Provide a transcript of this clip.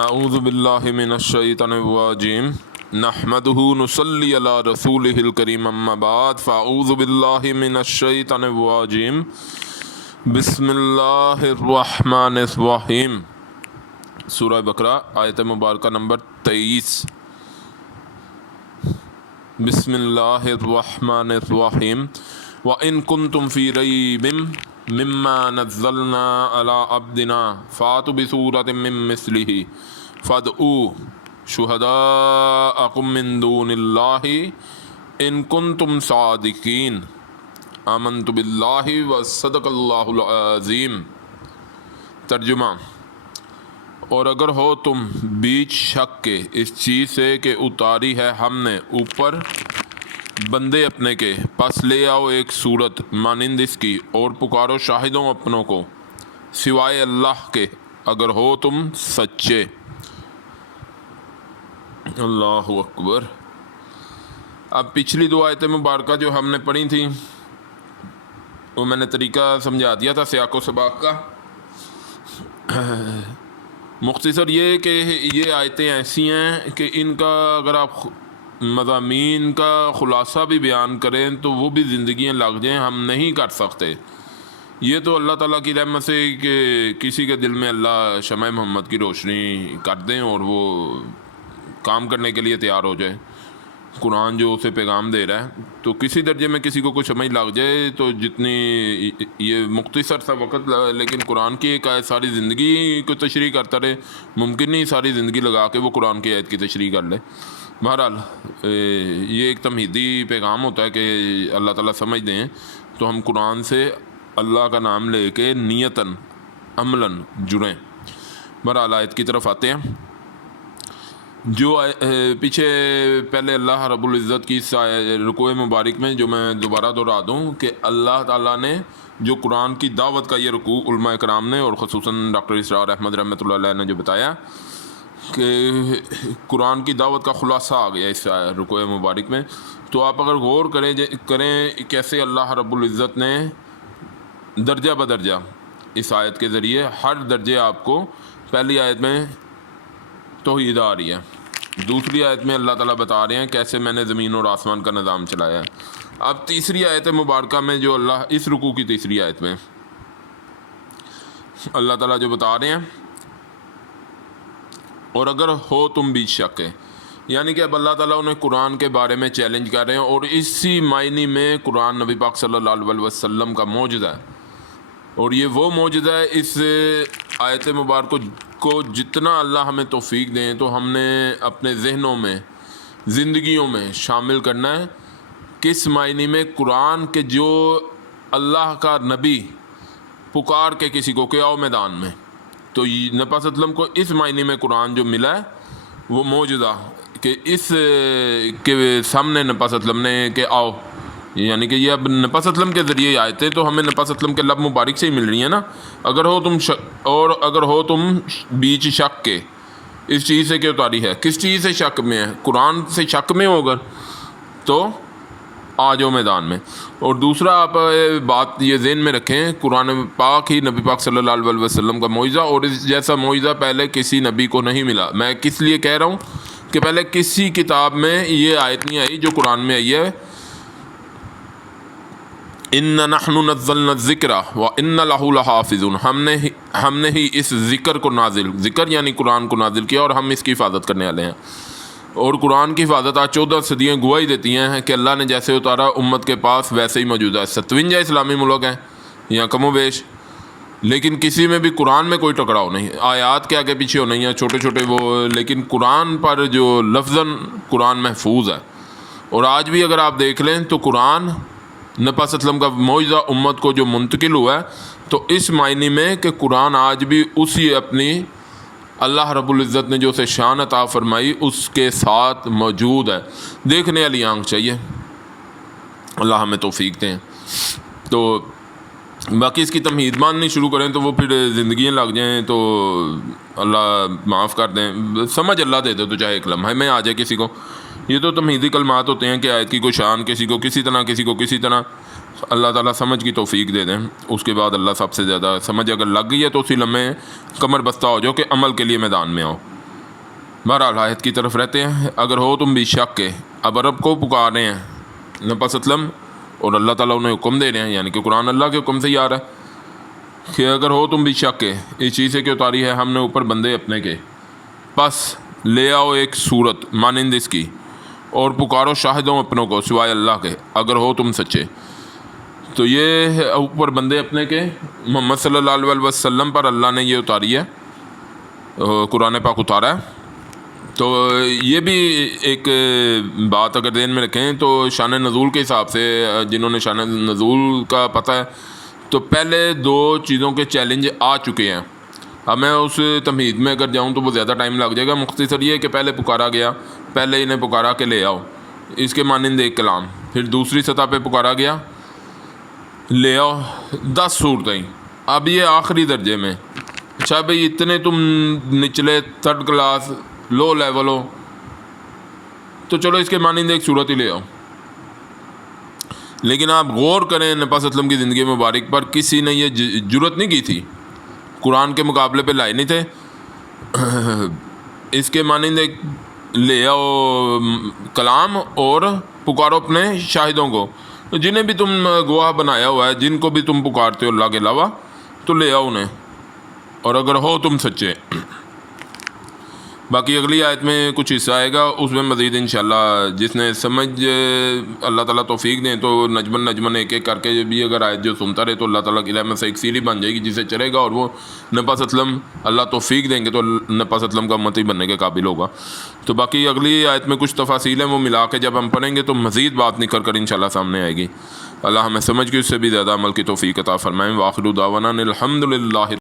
اعوذ باللہ من الشیطان الرجیم نحمدہ نصلی علی رسولہ الکریم اما بعد فاعوذ باللہ من الشیطان الرجیم بسم اللہ الرحمن الرحیم۔ سورہ بقرہ آیت مبارکہ نمبر 23۔ بسم اللہ الرحمن الرحیم۔ وَإِن كُنتُمْ فِي رَيْبٍ مِّمَّا نَزَّلْنَا عَلَىٰ عَبْدِنَا فَأْتُوا بِسُورَةٍ مِّن مِّثْلِهِ فَادْعُوا شُهَدَاءَكُم مِّن دُونِ اللَّهِ إِن كُنتُمْ صَادِقِينَ آمنت باللہ وصدق اللہ العظیم۔ ترجمہ: اور اگر ہو تم بیچ شک کے اس چیز سے کہ اتاری ہے ہم نے اوپر بندے اپنے کے، پس لے آؤ ایک صورت مانند اس کی اور پکارو شاہدوں اپنوں کو سوائے اللہ کے اگر ہو تم سچے۔ اللہ اکبر۔ اب پچھلی دو آیتیں مبارکہ جو ہم نے پڑھی تھیں وہ میں نے طریقہ سمجھا دیا تھا سیاق و سباق کا۔ مختصر یہ کہ یہ آیتیں ایسی ہیں کہ ان کا اگر آپ مضامین کا خلاصہ بھی بیان کریں تو وہ بھی زندگیاں لگ جائیں، ہم نہیں کر سکتے۔ یہ تو اللہ تعالیٰ کی رحمت سے کہ کسی کے دل میں اللہ شمع محمد کی روشنی کر دیں اور وہ کام کرنے کے لیے تیار ہو جائے، قرآن جو اسے پیغام دے رہا ہے، تو کسی درجے میں کسی کو کچھ سمجھ لگ جائے تو جتنی یہ مختصر سا وقت لیکن قرآن کی ایک ساری زندگی کو تشریح کرتا رہے، ممکن نہیں ساری زندگی لگا کے وہ قرآن کی آیت کی تشریح کر لے۔ بہرحال یہ ایک تمہیدی پیغام ہوتا ہے کہ اللہ تعالیٰ سمجھ دیں تو ہم قرآن سے اللہ کا نام لے کے نیتاً عملاً جڑیں۔ بہرحال آیت کی طرف آتے ہیں۔ جو پیچھے پہلے اللہ رب العزت کی رکوع مبارک میں جو میں دوبارہ دہرا دوں کہ اللہ تعالیٰ نے جو قرآن کی دعوت کا یہ رکوع علماء کرام نے اور خصوصاً ڈاکٹر اسرار احمد رحمۃ اللہ علیہ نے جو بتایا کہ قرآن کی دعوت کا خلاصہ آ گیا اس رکوع مبارک میں، تو آپ اگر غور کریں کیسے اللہ رب العزت نے درجہ بدرجہ اس آیت کے ذریعے ہر درجے آپ کو، پہلی آیت میں توحید آ رہی ہے، دوسری آیت میں اللہ تعالیٰ بتا رہے ہیں کیسے میں نے زمین اور آسمان کا نظام چلایا ہے، اب تیسری آیت مبارکہ میں جو اللہ اس رکوع کی تیسری آیت میں اللہ تعالیٰ جو بتا رہے ہیں اور اگر ہو تم بیچ شک ہے، یعنی کہ اب اللہ تعالیٰ انہیں قرآن کے بارے میں چیلنج کر رہے ہیں، اور اسی معنی میں قرآن نبی پاک صلی اللہ علیہ وسلم کا معجزہ ہے، اور یہ وہ معجزہ ہے۔ اس آیت مبارک کو جتنا اللہ ہمیں توفیق دیں تو ہم نے اپنے ذہنوں میں زندگیوں میں شامل کرنا ہے۔ کس معنی میں؟ قرآن کے جو اللہ کا نبی پکار کے کسی کو کہ آؤ میدان میں، تو نبی صلی اللہ علیہ وسلم کو اس معنی میں قرآن جو ملا ہے وہ معجزہ کہ اس کے سامنے نبی صلی اللہ علیہ وسلم نے کہ آؤ، یعنی کہ یہ اب نبی صلی اللہ علیہ وسلم کے ذریعے آئے تھے تو ہمیں نبی صلی اللہ علیہ وسلم کے لب مبارک سے ہی مل رہی ہیں نا۔ اگر ہو تم بیچ شک کے اس چیز سے کہ اتاری ہے، کس چیز سے شک میں ہے؟ قرآن سے شک میں ہوگا تو آ جاؤ میدان میں۔ اور دوسرا آپ بات یہ ذہن میں رکھیں، قرآن پاک ہی نبی پاک صلی اللہ علیہ وسلم کا معجزہ، اور اس جیسا معجزہ پہلے کسی نبی کو نہیں ملا۔ میں کس لیے کہہ رہا ہوں کہ پہلے کسی کتاب میں یہ آیت نہیں آئی جو قرآن میں آئی ہے، اِنَّا نَحْنُ نَزَّلْنَا الذِّكْرَ وَإِنَّا لَهُ لَحَافِظُونَ، ہم نے ہی اس ذکر کو نازل، ذکر یعنی قرآن کو نازل کیا اور ہم اس کی حفاظت کرنے والے ہیں۔ اور قرآن کی حفاظت آج 14 صدیاں گواہی دیتی ہیں کہ اللہ نے جیسے اتارا امت کے پاس ویسے ہی موجود ہے۔ 57 اسلامی ملک ہیں یا کم و بیش، لیکن کسی میں بھی قرآن میں کوئی ٹکراؤ نہیں، آیات کے آگے پیچھے ہو نہیں ہیں چھوٹے چھوٹے وہ، لیکن قرآن پر جو لفظاً قرآن محفوظ ہے۔ اور آج بھی اگر آپ دیکھ لیں تو قرآن نبی صلی اللہ علیہ وسلم کا معجزہ امت کو جو منتقل ہوا ہے، تو اس معنی میں کہ قرآن آج بھی اسی اپنی اللہ رب العزت نے جو اسے شان عطا فرمائی اس کے ساتھ موجود ہے۔ دیکھنے والی آنکھ چاہیے، اللہ ہمیں توفیق دیں۔ تو باقی اس کی تمہید ماننی شروع کریں تو وہ پھر زندگیاں لگ جائیں تو اللہ معاف کر دیں، سمجھ اللہ دے دے تو چاہے ایک لمحے میں آ جائے کسی کو۔ یہ تو تمہیدی کلمات ہوتے ہیں کہ آیت کی کوئی شان کسی کو کسی طرح، کسی کو کسی طرح، اللہ تعالیٰ سمجھ کی توفیق دے دیں۔ اس کے بعد اللہ سب سے زیادہ سمجھ اگر لگ گئی ہے تو اسی لمحے کمر بستہ ہو جاؤ کہ عمل کے لیے میدان میں آؤ۔ بہرحال آیت کی طرف رہتے ہیں. اگر ہو تم بھی شک کے، اب رب کو پکار رہے ہیں نفس اسلم، اور اللہ تعالیٰ انہیں حکم دے رہے ہیں، یعنی کہ قرآن اللہ کے حکم سے ہی آ رہا ہے کہ اگر ہو تم بھی شک کے اس چیز سے کہ اتاری ہے ہم نے اوپر بندے اپنے کے، پس لے آؤ ایک صورت مانند اس کی اور پکارو شاہدوں اپنوں کو سوائے اللہ کے اگر ہو تم سچے. تو یہ اوپر بندے اپنے کے محمد صلی اللہ علیہ وسلم پر اللہ نے یہ اتاری ہے، قرآن پاک اتارا ہے. تو یہ بھی ایک بات اگر ذہن میں رکھیں تو شان نزول کے حساب سے جنہوں نے شان نزول کا پتہ ہے تو پہلے دو چیزوں کے چیلنج آ چکے ہیں. اب میں اس تمہید میں اگر جاؤں تو وہ زیادہ ٹائم لگ جائے گا. مختصر یہ کہ پہلے پکارا گیا، پہلے انہیں پکارا کہ لے آؤ اس کے مانند ایک کلام، پھر دوسری سطح پہ پکارا گیا لے آؤ 10 صورتیں. اب یہ آخری درجے میں، اچھا بھئی اتنے تم نچلے تھرڈ کلاس لو لیول ہو تو چلو اس کے مانند ایک صورت ہی لے آؤ. لیکن آپ غور کریں نبی اسلم کی زندگی مبارک پر کسی نے یہ جرت نہیں کی تھی، قرآن کے مقابلے پہ لائے نہیں تھے. اس کے مانند ایک لے آؤ کلام اور پکارو اپنے شاہدوں کو، جنہیں بھی تم گواہ بنایا ہوا ہے، جن کو بھی تم پکارتے ہو اللہ کے علاوہ تو لے آؤ انہیں، اور اگر ہو تم سچے. باقی اگلی آیت میں کچھ حصہ آئے گا، اس میں مزید انشاءاللہ جس نے سمجھ اللہ تعالیٰ توفیق دیں تو نجمن ایک ایک کر کے بھی اگر آیت جو سنتا رہے تو اللہ تعالیٰ کی رحمت سے ایک سیری بن جائے گی جسے چلے گا، اور وہ نبی اسلم اللہ توفیق دیں گے تو نبی اسلم کا امتی بننے کے قابل ہوگا. تو باقی اگلی آیت میں کچھ تفاصیل ہیں، وہ ملا کے جب ہم پڑھیں گے تو مزید بات نکل کر انشاءاللہ سامنے آئے گی. اللہ ہمیں سمجھ کے اس سے بھی زیادہ عمل کی توفیق عطا فرمائیں. وآخر دعوانا الحمدللہ.